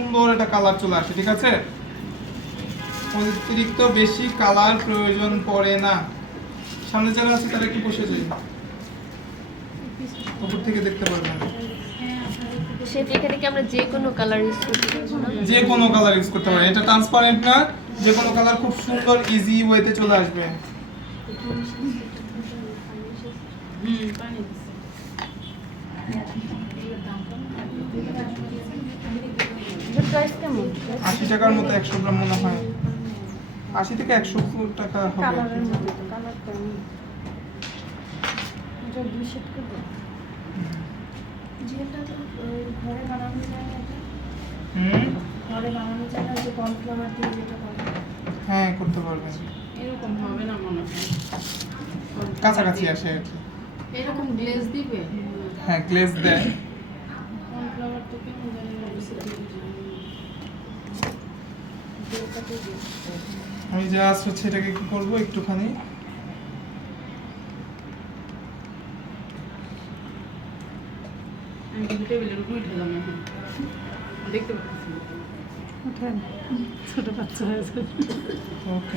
সুন্দর একটা কালার চলে আসে, ঠিক আছে? অতিরিক্ত বেশি কালার প্রয়োজন পড়ে না। সামনে যারা আছে তারা একটু বসে যাই, উপর থেকে দেখতে পারবেন। সেটা এখানে কি আমরা যে কোনো কালার ইউজ করতে পারবো না? যে কোনো কালার ইউজ করতে পারেন, এটা ট্রান্সপারেন্ট না, যে কোনো কালার খুব সুন্দর ইজি ওয়েতে চলে আসবে। এটার প্রাইস কেমন? 80 টাকার মতো 100 গ্রাম মনে হয়, 80 থেকে 100 টাকা হবে। কালারের মধ্যে তো কালার কেমন? এটা 2 সেট করব। যেটা তো ঘরে বানানো যায় না, এটা ঘরে বানানো যায় না, যে কর্নফ্লাওয়ার দিয়ে যেটা করে। হ্যাঁ, করতে পারবেন। এরকম হবে না মনে হয়, কাছাকাছি আসে আর কি। এরকম গ্লেজ দিবে। হ্যাঁ, গ্লেজ দেয়। কর্নফ্লাওয়ার তো কেমন জানি না আমি জাস্ট হচ্ছে এটাকে কি করবো, একটুখানি আমি কিন্তু টেবিলের উপর উঠে যাবো এখন, দেখতে পাচ্ছি ছোট বাচ্চা হয়েছে। ওকে।